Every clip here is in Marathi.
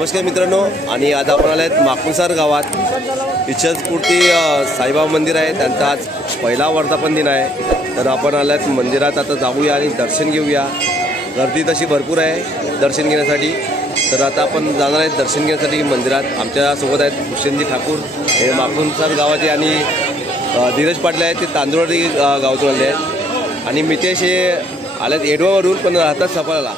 नमस्कार मित्रांनो, आणि आज आपण आले आहेत माकुणसार गावात. इच्छास्फूर्ती साईबाबा मंदिर आहे, त्यांचा आज पहिला वर्धापन दिन आहे. तर आपण आले आहेत मंदिरात, आता जाऊया आणि दर्शन घेऊया. गर्दी तशी भरपूर आहे दर्शन घेण्यासाठी. तर आता आपण जाणार आहेत दर्शन घेण्यासाठी मंदिरात. आमच्यासोबत आहेत भूषणजी ठाकूर, हे माकुणसार गावाचे, आणि धीरज पाटील आहेत, ते तांदुळवाडी गावातून आले आहेत, आणि मितेश हे आले आहेत एडवावरून पण राहतात सफाळाला.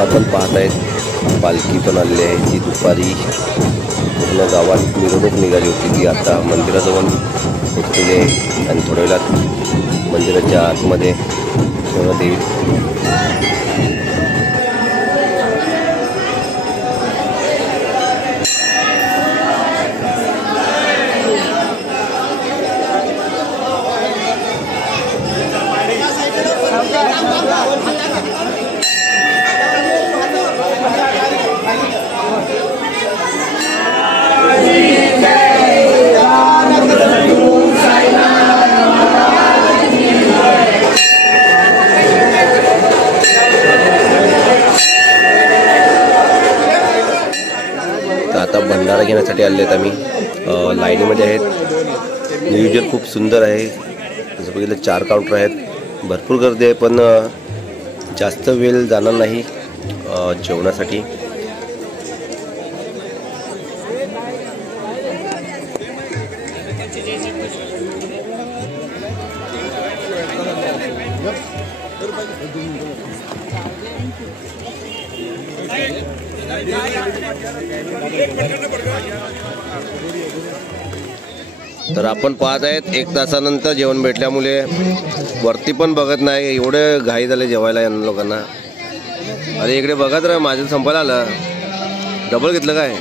आपण पाहत आहेत पालखी पण आलेली आहे, जी दुपारी पूर्ण गावात मिरवणूक निघाली होती. ती आता मंदिराजवळ पोहोचलेली आहे, आणि थोड्या वेळात मंदिराच्या आतमध्ये ठेवण्यात येईल. आता भंडारा घेण्यासाठी आले आहेत आम्ही. लाईनीमध्ये आहेत. नियोजन खूप सुंदर आहे. जसं बघितलं 4 काउंटर आहेत. भरपूर गर्दी आहे, पण जास्त वेळ जाणार नाही जेवणासाठी. तर आपण पाहत आहेत 1 तासानंतर जेवण भेटल्यामुळे वरती पण बघत नाही, एवढे घाई झाले जेवायला यांना लोकांना. अरे इकडे बघत राहा, माझं संपायला आलं. डबल घेतलं काय?